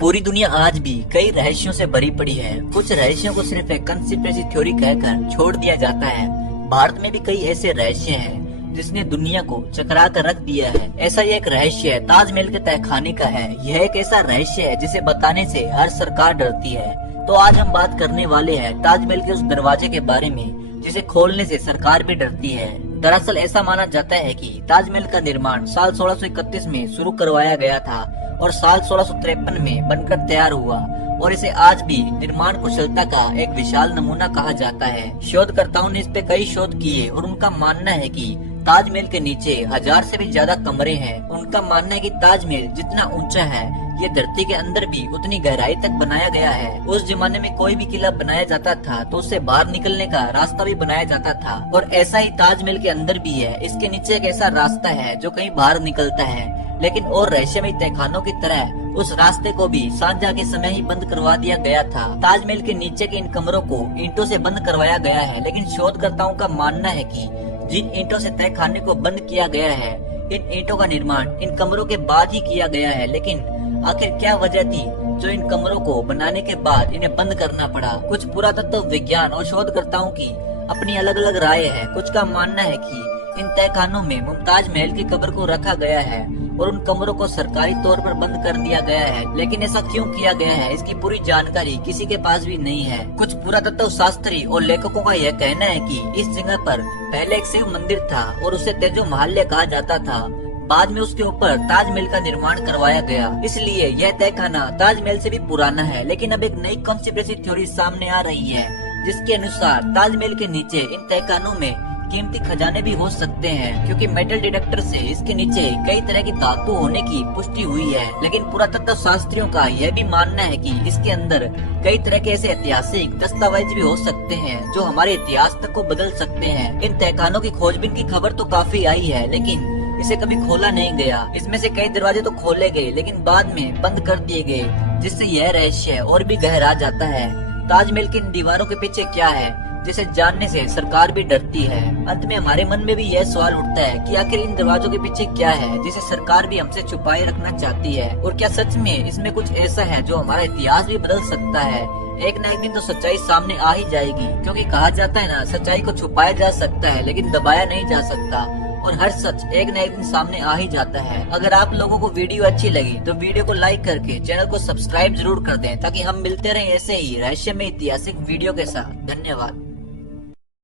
पूरी दुनिया आज भी कई रहस्यों से भरी पड़ी है। कुछ रहस्यों को सिर्फ एक कंस्पिरेसी थ्योरी कहकर छोड़ दिया जाता है। भारत में भी कई ऐसे रहस्य हैं जिसने दुनिया को चकरा कर रख दिया है। ऐसा ही एक रहस्य है ताजमहल के तहखाने का है। यह एक ऐसा रहस्य है जिसे बताने से हर सरकार डरती है। तो आज हम बात करने वाले हैं ताजमहल के उस दरवाजे के बारे में जिसे खोलने से सरकार भी डरती है। दरअसल ऐसा माना जाता है कि ताजमहल का निर्माण साल 1631 में शुरू करवाया गया था और साल 1653 में बनकर तैयार हुआ और इसे आज भी निर्माण कुशलता का एक विशाल नमूना कहा जाता है। शोधकर्ताओं ने इस पे कई शोध किए और उनका मानना है कि ताजमहल के नीचे 1000 से भी ज्यादा कमरे हैं। उनका मानना है कि ताजमहल जितना ऊंचा है ये धरती के अंदर भी उतनी गहराई तक बनाया गया है। उस जमाने में कोई भी किला बनाया जाता था तो उससे बाहर निकलने का रास्ता भी बनाया जाता था और ऐसा ही ताजमहल के अंदर भी है। इसके नीचे एक ऐसा रास्ता है जो कहीं बाहर निकलता है, लेकिन और रहस्यमयी तहखानों की तरह उस रास्ते को भी सांझा के समय ही बंद करवा दिया गया था। ताजमहल के नीचे के इन कमरों को ईंटों से बंद करवाया गया है, लेकिन शोधकर्ताओं का मानना है कि जिन ईंटों से तहखाने को बंद किया गया है इन ईंटों का निर्माण इन कमरों के बाद ही किया गया है। लेकिन आखिर क्या वजह थी जो इन कमरों को बनाने के बाद इन्हें बंद करना पड़ा? कुछ पुरातत्व विज्ञान और शोधकर्ताओं की अपनी अलग अलग राय है। कुछ का मानना है कि इन तहखानों में मुमताज महल की कब्र को रखा गया है और उन कमरों को सरकारी तौर पर बंद कर दिया गया है। लेकिन ऐसा क्यों किया गया है इसकी पूरी जानकारी किसी के पास भी नहीं है। कुछ पुरातत्व शास्त्री और लेखकों का यह कहना है कि इस जगह पर पहले एक शिव मंदिर था और उसे तेजो महाल्य कहा जाता था। बाद में उसके ऊपर ताजमहल का निर्माण करवाया गया, इसलिए यह तहखाना ताजमहल से भी पुराना है। लेकिन अब एक नई कॉन्स्पिरेसी थ्योरी सामने आ रही है जिसके अनुसार ताजमहल के नीचे इन तहखानों में कीमती खजाने भी हो सकते हैं, क्योंकि मेटल डिटेक्टर से इसके नीचे कई तरह की धातु होने की पुष्टि हुई है। लेकिन पुरातत्व शास्त्रियों का यह भी मानना है कि इसके अंदर कई तरह के ऐसे ऐतिहासिक दस्तावेज भी हो सकते हैं जो हमारे इतिहास तक को बदल सकते हैं। इन तहखानों की खोजबीन की खबर तो काफी आई है, लेकिन इसे कभी खोला नहीं गया। इसमें से कई दरवाजे तो खोले गए लेकिन बाद में बंद कर दिए गए, जिससे यह रहस्य और भी गहरा जाता है। ताजमहल की इन दीवारों के पीछे क्या है जिसे जानने से सरकार भी डरती है। अंत में हमारे मन में भी यह सवाल उठता है कि आखिर इन दरवाजों के पीछे क्या है जिसे सरकार भी हमसे छुपाए रखना चाहती है, और क्या सच में इसमें कुछ ऐसा है जो हमारा इतिहास भी बदल सकता है। एक न एक दिन तो सच्चाई सामने आ ही जाएगी, क्योंकि कहा जाता है ना, सच्चाई को छुपाया जा सकता है लेकिन दबाया नहीं जा सकता, और हर सच एक न एक दिन सामने आ ही जाता है। अगर आप लोगों को वीडियो अच्छी लगी तो वीडियो को लाइक करके चैनल को सब्सक्राइब जरूर कर दें, ताकि हम मिलते रहें ऐसे ही रहस्यमय ऐतिहासिक वीडियो के साथ। धन्यवाद।